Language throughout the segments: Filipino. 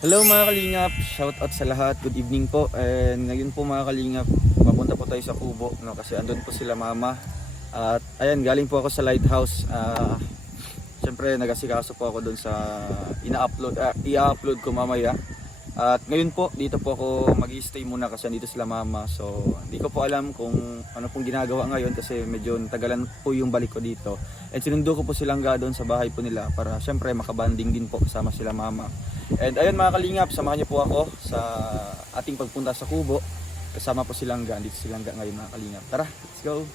Hello mga kalingap, shout out sa lahat, good evening po. And ngayon po mga kalingap, papunta po tayo sa Kubo, no? Kasi andun po sila mama. At ayan, galing po ako sa lighthouse. Siyempre nagasikaso po ako dun sa i-upload ko mamaya. At ngayon po, dito po ako mag-i-stay muna kasi andito sila mama. So hindi ko po alam kung ano pong ginagawa ngayon kasi medyo tagalan po yung balik ko dito. And sinundo ko po silang doon sa bahay po nila para siyempre makabanding din po kasama sila mama. And ayun mga kalingap, samahan niyo po ako sa ating pagpunta sa Kubo. Kasama po silang dito silang ngayon mga kalingap. Tara, let's go!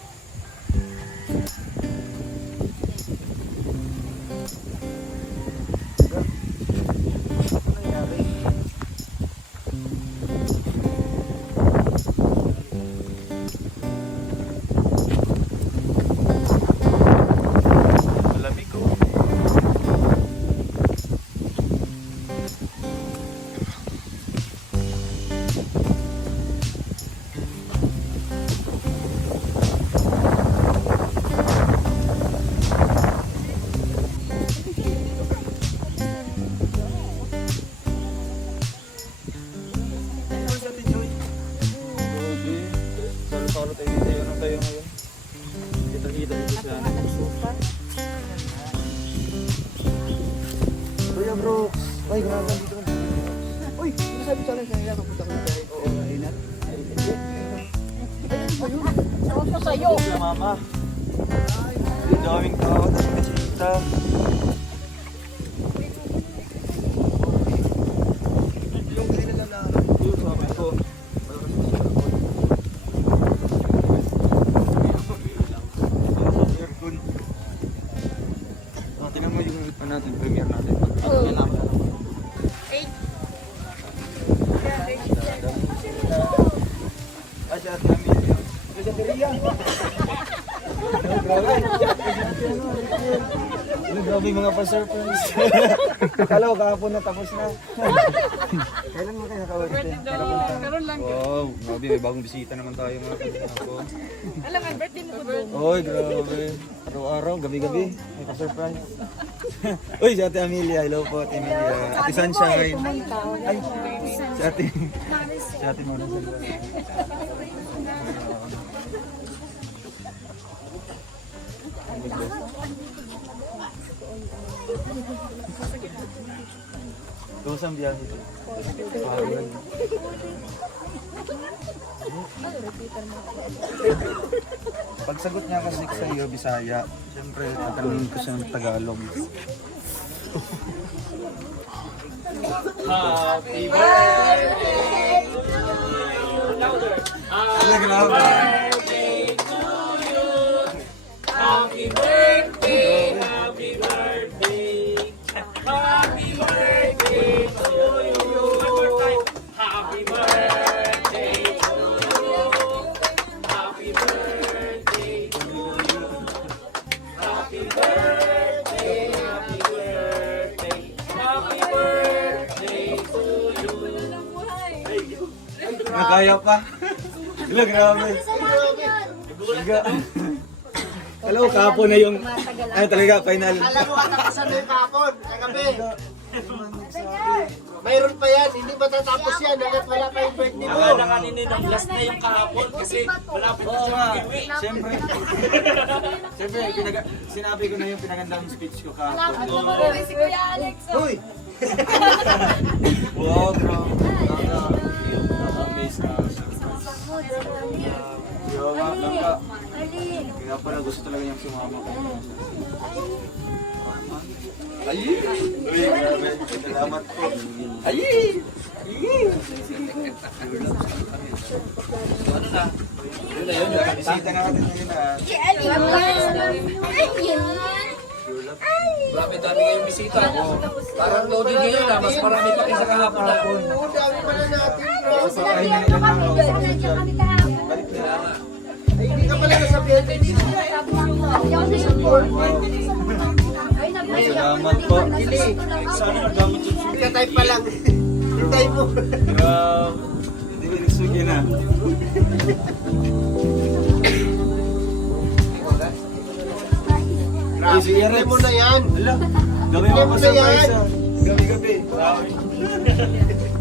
Malamig ko. Solo tayo dito. Ano tayo ngayon? Kita-kita dito siya. Kuya bro! Ay, grabe dito. Uy! Ano sabi sa akin kanila kapunta ko tayo? Oo, Inat. Ay, hindi. Ayun ba yun? Ako sa'yo. Sila mama. Ang daming tao. Tapos kita. Yung kanila lalaki. Yung sabi ko. Tingnan mo yung natin, premiere natin. Ay, siya at kami. Sa Teria. Grabe mga pa-surprise. Akala ko kahapon na tapos na. Kailan mo kayo nakawag? Karoon lang. Wow, grabe may bagong bisita naman tayo mga kapatid. Alam nga, birthday mo ko doon. Oy, grabe. Araw-araw, gabi-gabi. May pa-surprise. Uy, si Ate Amelia. Hello po, Ate Amelia. Ate Sunshine. Ay, si Ate Mona. Kumusta ang biyahe ito? Pagsagot niya kasi sa iyo, Bisaya. Siyempre, tatanungin ko siya ng Tagalog. Happy birthday to you! Louder! Happy birthday to you! Happy birthday! Happy birthday! Happy birthday to you! Happy birthday to you! Happy birthday to you! Happy birthday! Happy birthday! Happy birthday to you! Nakaya pa. Hello, grabe. Hello, kahapon na yung... Ano talaga, final. Alam mo, katapusan na yung kahapon, kagabi. Mayroon pa yan, hindi matatapos yan hanggat wala pa yung birthday mo. Akala kanina ng last na yung kahapon kasi malapit na Oo siya nga, mag-iwi. siyempre. Siyempre, sinabi ko na yung pinagandang speech ko kahapon. Si Kuya Alex. Uy! Wow, bro. Nakaka-amaze na. Langka. Kaya pala gusto talaga niyang sumama ko. Ay! Uy, grabe. Salamat po. Ay! Ano na? Yun na yun. Bisita na natin yun na. Grabe dami ngayong bisita. Parang loaded ngayon na. Mas marami pa kaysa kahapon na. Oo, dami pala natin, bro. Ay, balik na. Ay, hindi ka pala nasabihan. Salamat po. Hindi. Sana nagamit yung Ika-type pa lang. Hintay mo. Grabe. Hindi ko nagsugi na. Grabe, Easy hintay mo na yan. Hala, gawin mo pa surprise ah. Gabi-gabi.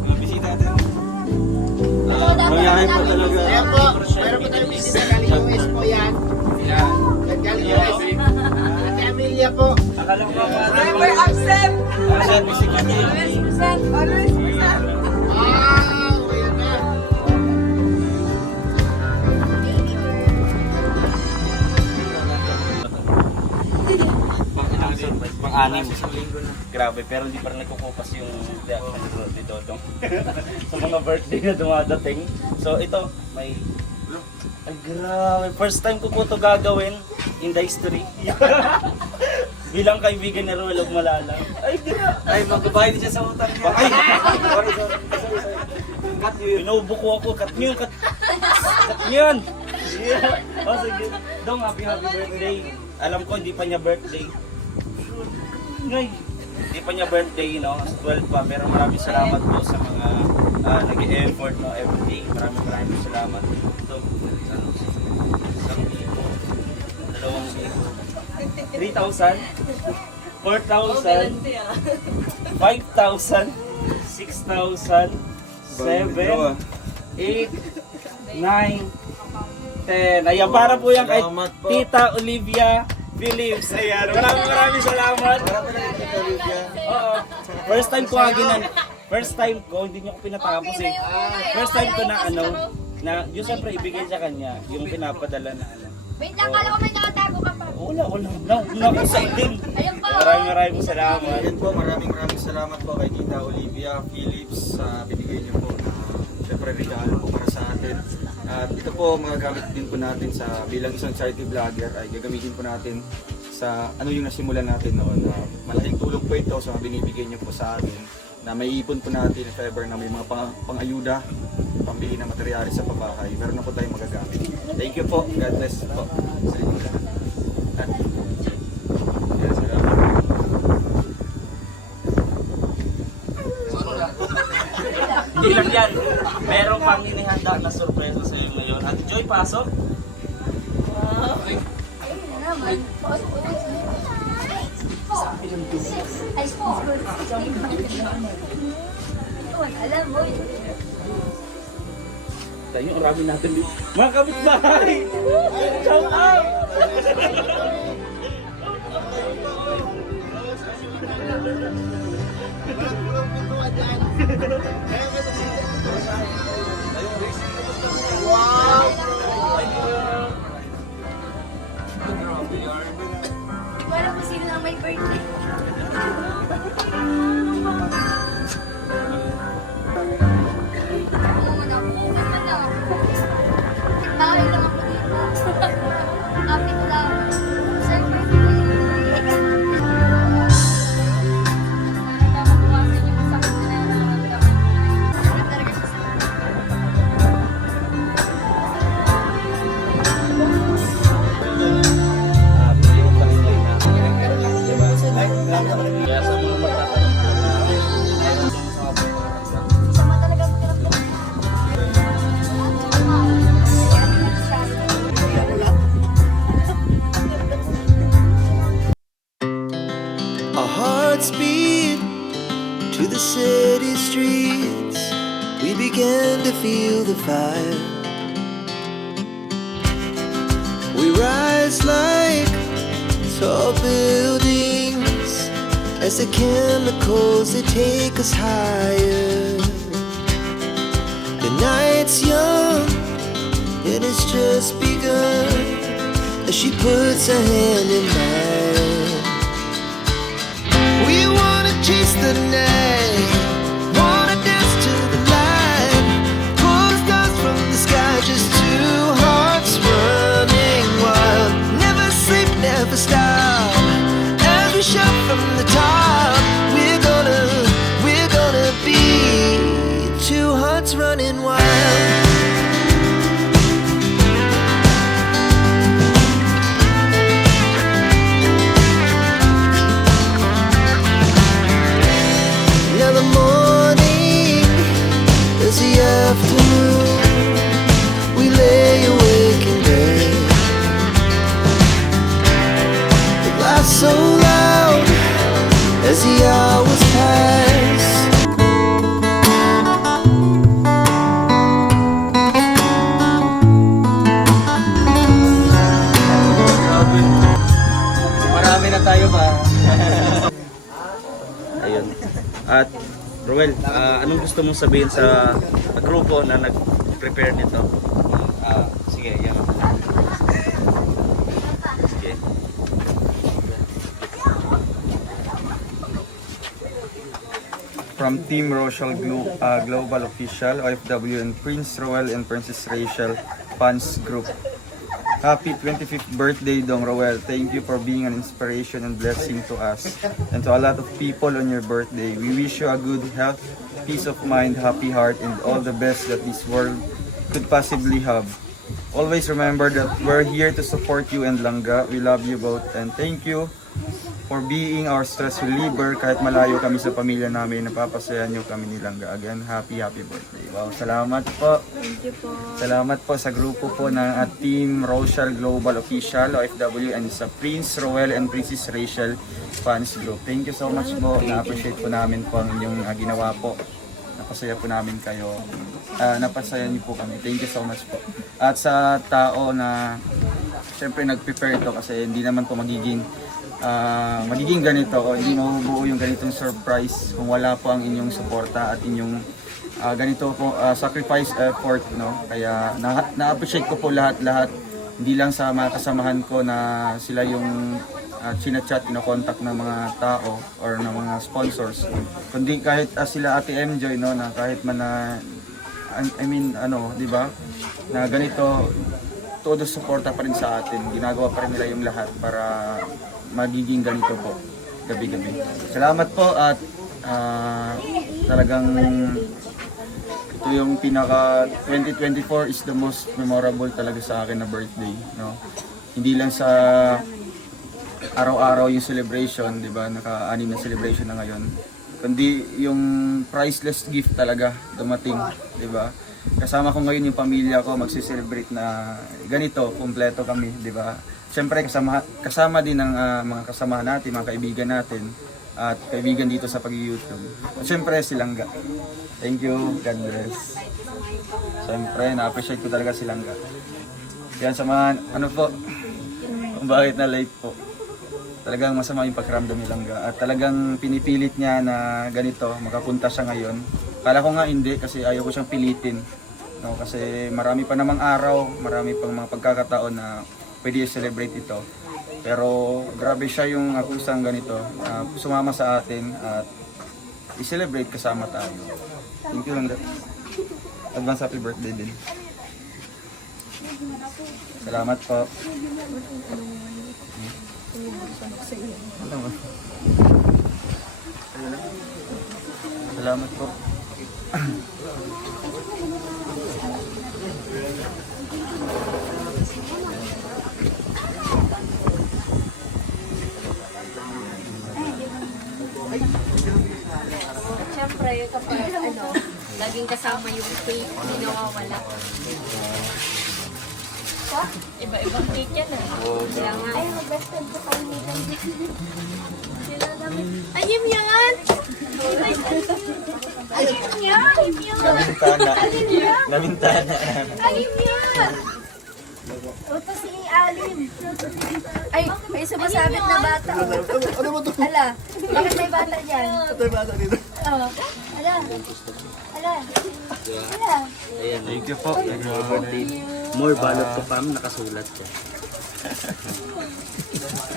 Mga bisita natin. Mayayain po talaga. Ayan po, meron po tayong bisita galing US po yan. Galing US. Ate Amelia po. Akala ko ba Never absent. service si Kati. Always present. Always present. Ayan na. Pang-anim. Grabe, pero hindi pa rin nagkukupas yung reaction ni Dodong sa mga birthday na dumadating. So ito, may... Ay grabe, first time ko po ito gagawin in the history. Bilang kaibigan ni Ruel of Malalang. Ay grabe. Ay, magbabayad siya sa utang niya. Ay! Sorry. Cut nyo yun. Pinubuko ako. Cut nyo yun. Cut nyo yun. Yeah. Oh, sige. Dong, happy birthday. Alam ko, hindi pa niya birthday. Ngay. Hindi pa niya birthday, no? 12 pa. Pero maraming salamat po sa mga nag-e-effort, no? Everything. Maraming salamat. Ito, isang libo. 2,000. 3,000. 4,000. 5,000. 6,000. 7, 8, 9, 10. Ayan, para po yan kay Salamat po. Tita Olivia Phillips. Ayan, maraming salamat. Oo. First time ko First time ko, hindi niyo ko pinatapos eh. First time ko na yung siyempre ibigay sa kanya, yung pinapadala na Wait lang, kala ko may nakatago ka pa. Wala ko sa idin. Ayun po. Maraming salamat. Ayan po, maraming salamat po kay Tita Olivia Phillips sa binigay niyo po na syempre regalo po para sa atin. At ito po, mga gamit din po natin sa bilang isang charity vlogger ay gagamitin po natin sa ano yung nasimulan natin noon. Malaking tulong po ito sa binibigay niyo po sa atin na may ipon po natin if ever na may mga pang-ayuda, pambili ng materyales sa pabahay. Meron na po tayong magagamit. Thank you po. God bless po. Sa inyo lahat. At, yes, salamat. Hindi lang yan. Meron pang inihanda na sorpresa sa iyo ngayon. At Joy, pasok. Ay, po. Alam mo, Tayo, ang rami natin dito. Mga kapitbahay! Shout out! Wow! hindi ko alam kung sino ang may birthday. Oo na, pumunta na. Bahay lang ako dito. Kapit lang. Sir, birthday. Sana mabawasan yung sakit na nararamdaman. Sarap talaga siya sa Kaya sa mga magtatanong po na Sama talaga ang hirap lang. Our hearts beat to the city streets. We began to feel the fire. We rise like tall buildings as the chemicals they take us higher. The night's young and it's just begun as she puts her hand in mine. We wanna chase the night, wanna dance to the light, pull the stars from the sky, just two hearts running wild. Never sleep, never stop, as we shout from the top. We're gonna be two hearts running wild. Now the morning is the afternoon. We lay awake in bed. The laugh so loud as the hours pass. Roel, anong gusto mong sabihin sa grupo na nag-prepare nito? Sige, yan. Sige. From Team Rochelle Global Official, OFW, and Prince Roel and Princess Rachel Fans Group. Happy 25th birthday, Dong Roel. Thank you for being an inspiration and blessing to us and to a lot of people on your birthday. We wish you a good health, peace of mind, happy heart, and all the best that this world could possibly have. Always remember that we're here to support you and Langga. We love you both and thank you for being our stress reliever. Kahit malayo kami sa pamilya namin, napapasayan niyo kami ni Langga. Again, happy birthday. Wow, salamat po. Thank you po. Salamat po sa grupo po ng Team Rochelle Global Official, OFW, and sa Prince Roel and Princess Rachel Fans Group. Thank you so much po. Na-appreciate po namin po ang inyong ginawa po. Napasaya po namin kayo. Napasaya niyo po kami. Thank you so much po. At sa tao na siyempre nag-prepare ito kasi hindi naman po magiging ganito o hindi mabubuo yung ganitong surprise kung wala po ang inyong suporta at inyong ganito po sacrifice effort, no? Kaya na-appreciate ko po lahat hindi lang sa mga kasamahan ko na sila yung chinachat, ino-contact ng mga tao or ng mga sponsors, kundi kahit sila Ate MJ, no, na kahit man na di ba, na ganito todo suporta pa rin sa atin, ginagawa pa rin nila yung lahat para magiging ganito po gabi-gabi. Salamat po at talagang ito yung pinaka 2024 is the most memorable talaga sa akin na birthday, no? Hindi lang sa araw-araw yung celebration, di ba? Naka-anim na celebration na ngayon. Kundi yung priceless gift talaga dumating, di ba? Kasama ko ngayon yung pamilya ko, magsi-celebrate na ganito, kumpleto kami, di ba? Siyempre kasama din ng mga kasamahan natin, mga kaibigan natin at kaibigan dito sa pag-YouTube. At siyempre si Langga. Thank you, God bless. Siyempre, na-appreciate ko talaga si Langga. Kaya sa mga, kung bakit na late po. Talagang masama yung pakiramdam ni Langga. At talagang pinipilit niya na ganito, makapunta siya ngayon. Kala ko nga hindi kasi ayaw ko siyang pilitin. No? Kasi marami pa namang araw, marami pang mga pagkakataon na pwede i-celebrate ito. Pero grabe siya yung akusang ganito, sumama sa atin at i-celebrate kasama tayo. Thank you, Langga. Advance happy birthday din. Salamat po. Salamat po. Siyempre, kapag laging kasama yung cake, hindi nawawala. Iba-ibang cake yan Kaya nga. Ay, mag-best friend ko kayo nito. Ayim yan! Ayim yan! Namintana. Ayim yan! Ito si Alin. Ay, may sumasabit na bata. Ano mo ito? Ala, bakit may bata dyan? Ito may bata dito. Ala. Ala. Ayan. Thank you po. More balot to pam, nakasulat ka.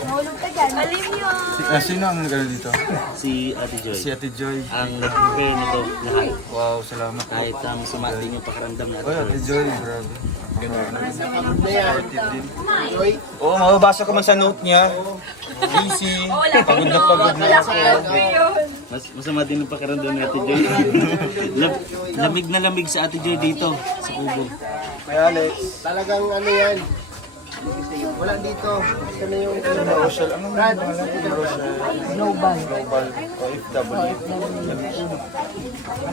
Mahulog ka dyan. Alim yun. Sino ang nagano dito? Si Ate Joy. Si Ate Joy. Ang nag-prepare nito lahat. Wow, salamat po. Kahit masama din yung pakiramdam natin. Oy, Ate Joy, grabe. Supportive din. Joy, Oo, mababasa ko man sa note niya. Busy, pagod na ako. Masama din yung pakiramdam ni Ate Joy. Lamig na lamig sa Ate Joy dito sa Kubo. Kaya Alex, talagang ano yan. Wala dito. Ito na yung Rochelle, ano nga pangalan? Global OFW.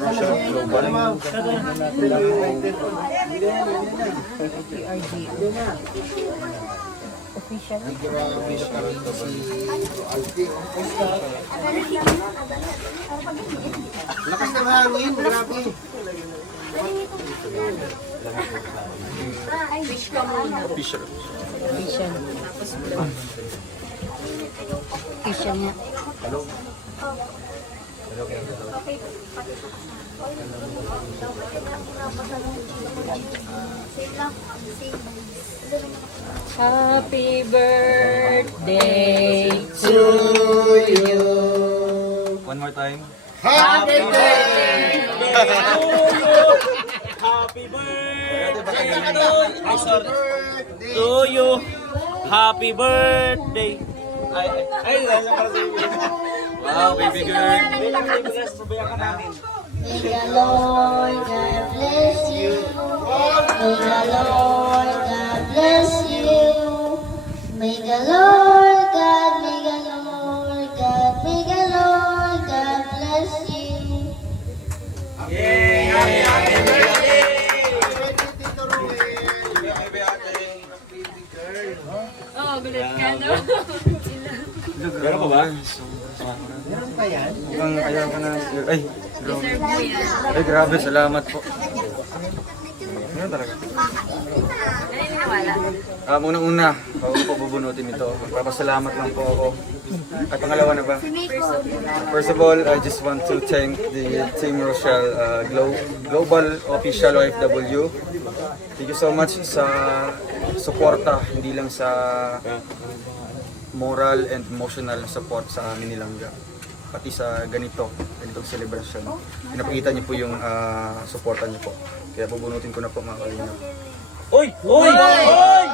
Rochelle Global. lakas ng hangin. Grabe. Wish ka muna. Fisher. Okay, pati sa Same lang. Same. Happy birthday to you. One more time. Happy birthday! Happy birthday Birthday! to you. Happy birthday. Ay, Wow, baby girl. sabayan ka namin. May the Lord God bless you. May the Lord God bless you. May the Lord God, may the Lord God, may the Lord God bless you. Yay! Happy birthday! Tito Ruel! Oh, gulat ka, no? Meron ka ba? Meron pa yan? Mukhang ayaw ka na. Ay, grabe. Deserve mo yan. Ay, grabe. Salamat po. Meron talaga. Naniniwala. Unang-una, bago ko bubunutin ito, magpapasalamat lang po ako. At pangalawa na ba? First of all, I just want to thank the Team Rochelle Global Official OFW. Thank you so much sa suporta, hindi lang sa moral and emotional support sa amin nilangga. Pati sa ganitong celebration. Pinapakita niyo po yung suporta niyo po. Kaya bubunutin ko na po mga kalingap. Uy! Uy! Uy!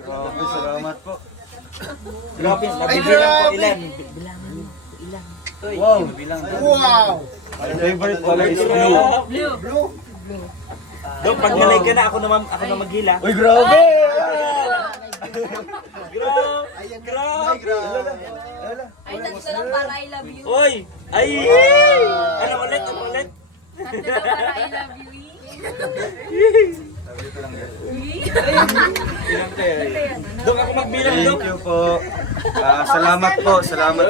Grabe, salamat po. Grabe, nabibilang ko ilan. Wow! Wow! My favorite color is blue. Blue! Dong, pag nalay ka na, ako na maghila. Uy, grabe! Grabe! Ay, tatlo lang para I love you. Uy! Ay! Ano ulit? Ano ulit? Tatlo lang para I love you. Dong, ako magbilang, Dong. Thank you po. Salamat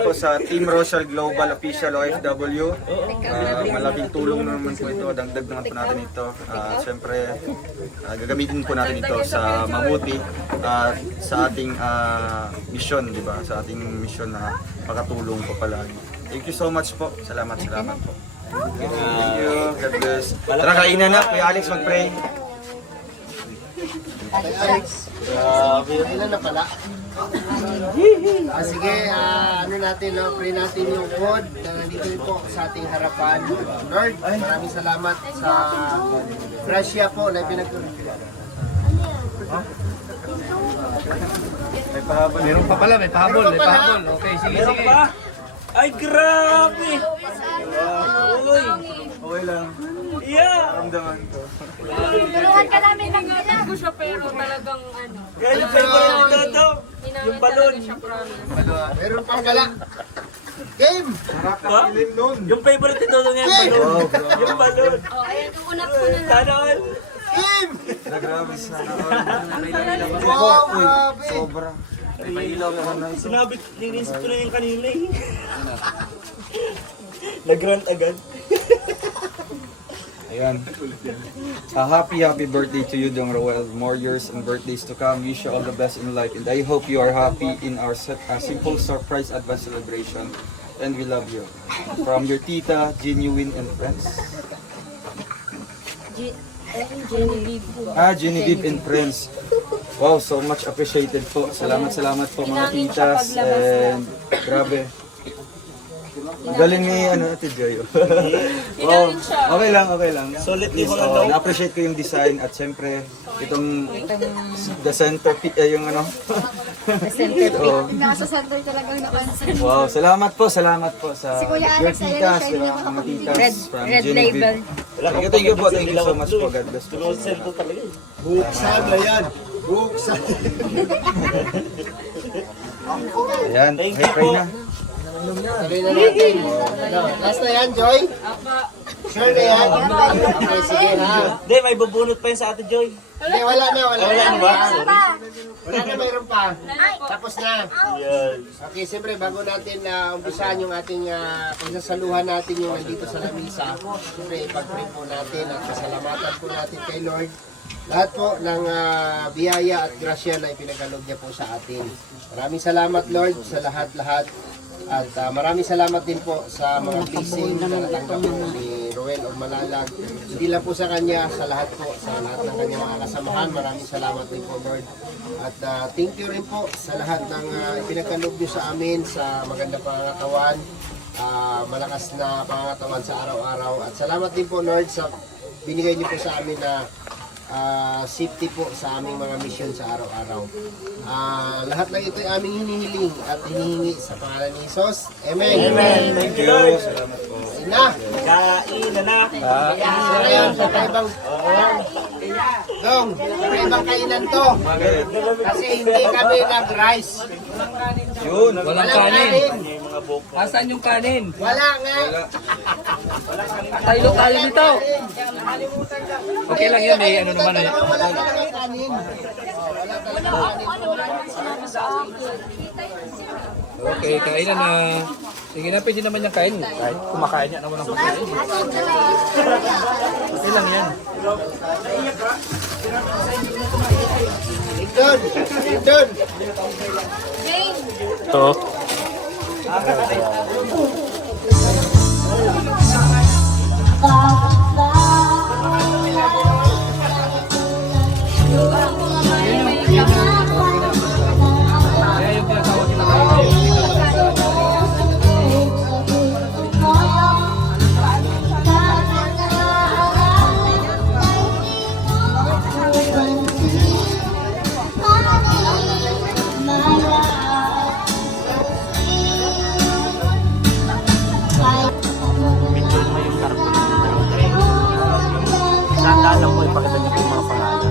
po sa Team Rochelle Global Official OFW. Malaking tulong naman po ito. Dagdag naman po natin ito. Siyempre, gagamitin po natin ito sa mabuti at sa ating mission, di ba? Sa ating mission na makatulong po palagi. Thank you so much po. Salamat po. Thank you. God bless. Tara, kainan na. Kuya Alex, mag-pray. Alex. Ilan na pala? Sige, ano natin, no? Pray natin yung food na nandito po sa ating harapan. Lord, maraming salamat sa grasya po na May pahabol. Meron pa pala, may pahabol, may pahabol. Okay, sige, Meron sige. pa? Ay, grabe! Uy! Okay lang. Yeah! Ramdaman ko. Tulungan ka namin ng gila. Ako siya pero talagang ano. Kaya yung favorite ni Toto, yung balon. Siya promise. Meron pang gala. Game! Ha? Yung favorite ni Toto niya, yung balon. Yung balon. Oh, ayan, uunat ko na lang. Sana all. Game! Grabe sana. Wow, grabe! Sobra. May ilaw naman na ito. Sinabi, ninisip ko na yung kanina eh. Nag-rant agad. Ayan. Happy birthday to you, Dong Roel. More years and birthdays to come. Wish you all the best in life. And I hope you are happy in our simple surprise advance celebration. And we love you. From your tita, Genuine and friends. Genevieve and friends. Wow, so much appreciated po. Salamat po mga titas. And grabe. Galing ni Ate Joy. Wow. Okay lang. Solid Please, yung mga daw. na-appreciate ko yung design at syempre itong the center yung ano. Oo. Nasa center talagang napansin. Wow, salamat po sa Kuya your Alex, titas, ayun, your siya mga titas from red Genevieve. label. Thank you po, thank you so much po. God bless po. Pinulsel to talaga eh. Buksan na yan! Buksan! Ayan, Thank hey, you pray po. na. Tuloy na natin. Ano, last na yan, Joy? Sure na yan? Okay, sige ha. Hindi, may bubunot pa yun sa Ate Joy. Hindi, wala na. Wala na ba? Wala na, mayroon pa. Tapos na. Yan. Okay, siyempre bago natin umpisahan yung ating pagsasaluhan natin yung nandito sa lamisa, siyempre ipag-pray po natin at pasalamatan po natin kay Lord lahat po ng biyaya at grasya na ipinagkaloob niya po sa atin. Maraming salamat Lord sa lahat-lahat. At maraming salamat din po sa mga blessing na natanggap po ni Roel o Malalag. Hindi lang po sa kanya, sa lahat po, sa lahat ng kanyang mga kasamahan. Maraming salamat din po Lord. At thank you rin po sa lahat ng ipinagkaloob niyo sa amin sa magandang pangangatawan, malakas na pangangatawan sa araw-araw. At salamat din po Lord sa binigay niyo po sa amin na safety po sa aming mga mission sa araw-araw. Lahat ng ito ay aming hinihiling at hinihingi sa pangalan ni Jesus. Amen. Amen. Thank you. Salamat po. Na, Kain na na. sa ngayon, kakaibang Dong, kakaibang kainan to. Kasi hindi kami nag-rice. Yun. Walang Walang kanin. kanin. Yung mga buko. Asan yung kanin? Wala nga. Tayo tayo nito. Okay lang yan eh. Ano naman eh. Wala talaga kanin. Okay, kainan na. Sige na, pwede naman yung kain. Kahit kumakain niya naman ang pagkain. Okay lang yan. Doon, doon. Ito. Kaya yung tinatawag kita kain. Sandaan lang po ipakita niyo po yung mga pangalan.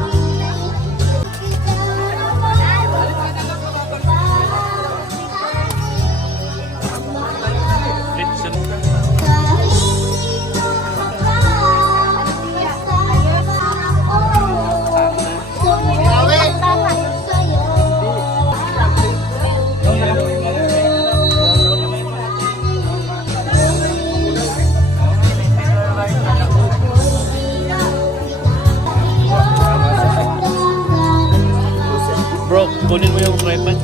Bro, kunin mo yung tripod.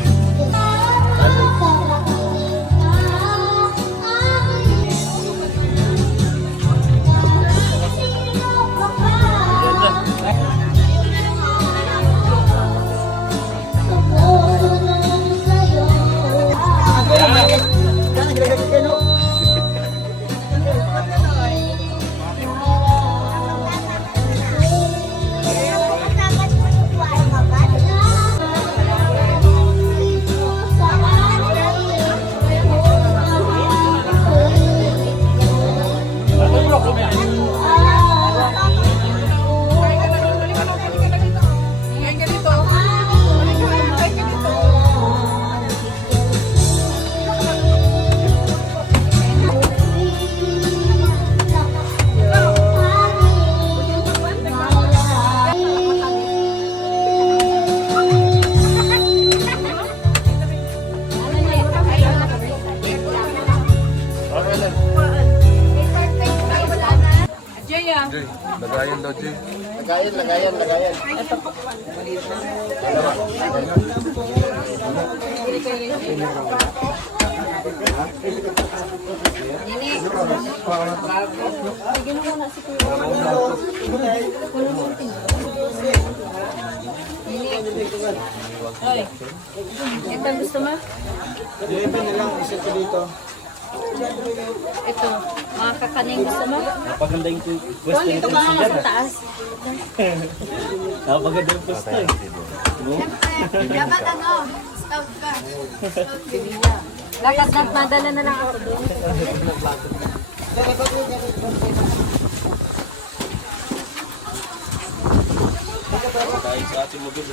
Lagayan daw, Jay. Lagayan. Ito gusto mo? Deliver na lang, isa ko dito. Ito, mga kakaning gusto mo? Napaganda yung pwesto Ito nito. mga nasa taas. Napaganda yung pwesto eh. Dapat ano, scout ka. Lakas na, madala na lang ako doon. Dahil sa ating mobil.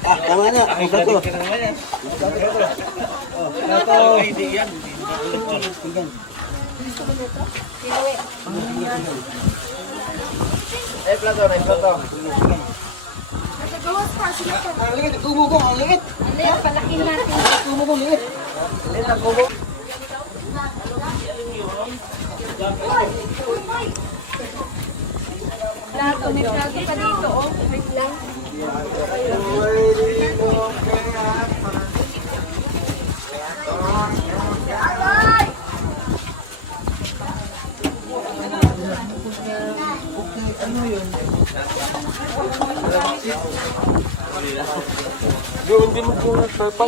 Tama na, Ay, balik ka naman yan. Ay, hindi yan. Plato. Hindi, palakin natin. Plato, may plato pa dito, oh. Wait lang.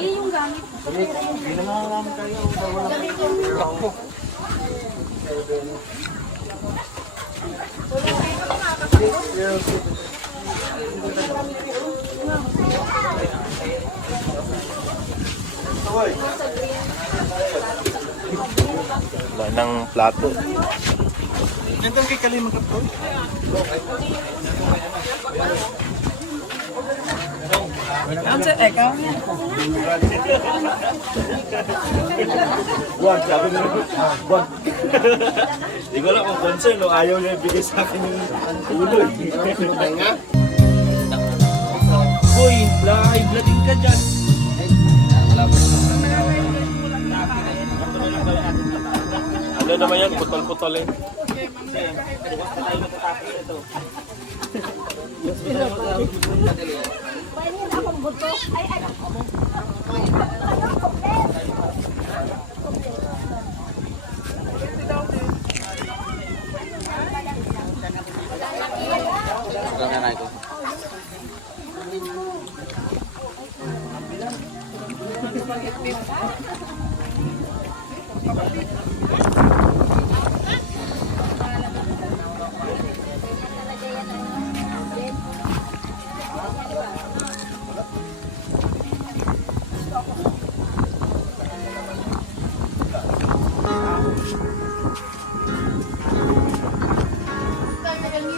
Yung gamit. Wala ng plato. Gandang kay Kalimang Kapton. Wag, sabi mo. Wag. Hindi ko lang kung concern o ayaw niya ibigay sa akin yung ulo. Hoy, live din ka dyan. Ano naman yan? Putol-putol eh. Bukas pa tayo matatapos ito.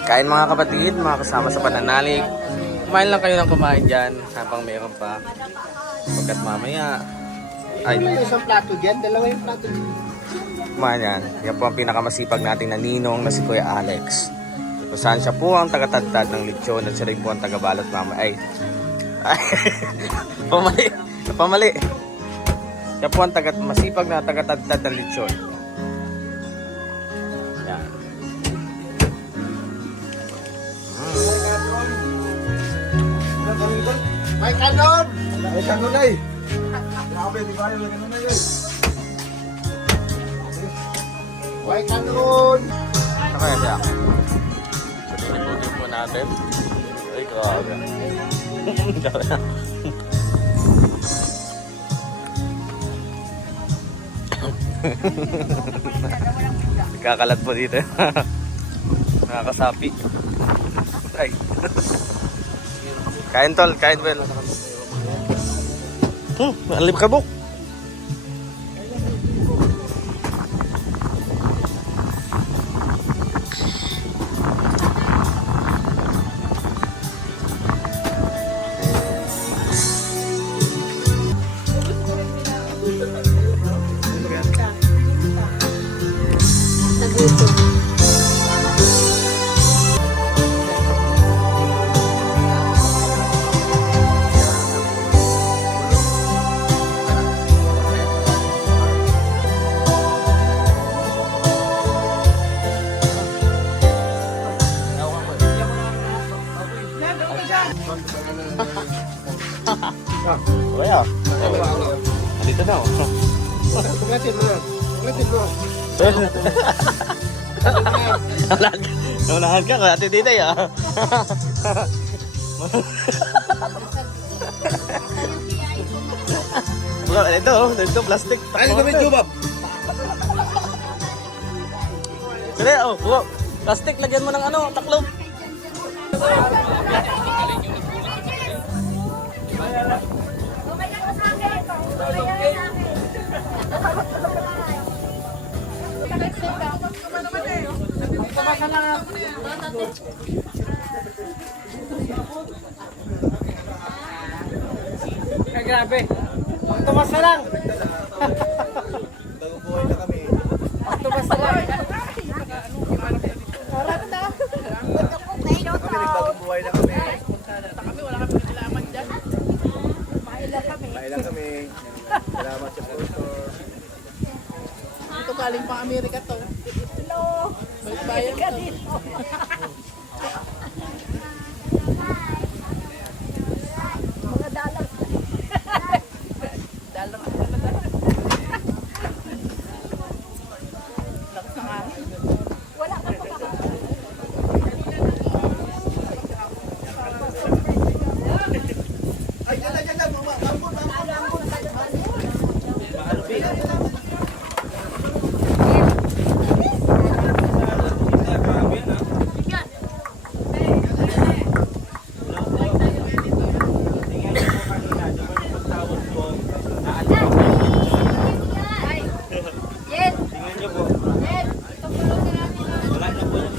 Kain mga kapatid, mga kasama sa pananalig. Kumain lang kayo ng kumain dyan habang meron pa. Pagkat mamaya, ay, Isang plato dyan, dalawa yung plato dyan. kumain yan. Yan po ang pinakamasipag nating naninong na si Kuya Alex. Kung saan siya po ang tagatadtad ng lechon at siya rin po ang tagabalot mamaya. Ay, pamali, pamali. Siya po ang masipag na tagatadtad ng lechon. Yan. May kanon! Ay, kanunay! Grabe, di ba yung kanunay yun? May kanon! Ano kaya siya? Sa tinigutin po natin. Ay, grabe. Nagkakalat po dito. Nakakasapi. Ay. Kain tol, kain well. Alip ka buk. Kaya. Dito na. Pagkatin mo. Pagkatin mo. Naunahan ka, kaya titita ya. Ito plastic. Ano kami, Jubab? Sige, oh, bro. Plastic, lagyan mo ng ano, taklob. Grabe. Tumas na lang. Bago-buhay na kami. Tumas na lang. Bago-buhay na kami. Mahila kami. Salamat sa puso. Amerika to. Hello. Bayan Ka dito. Mga dalang. Dalang. Lakas ng hangin. Wala ka pa ka. Jen! Tingnan niyo po. Jen! Tutulong na natin. Wala na po yung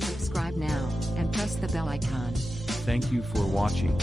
Subscribe now and press the bell icon. Thank you for watching.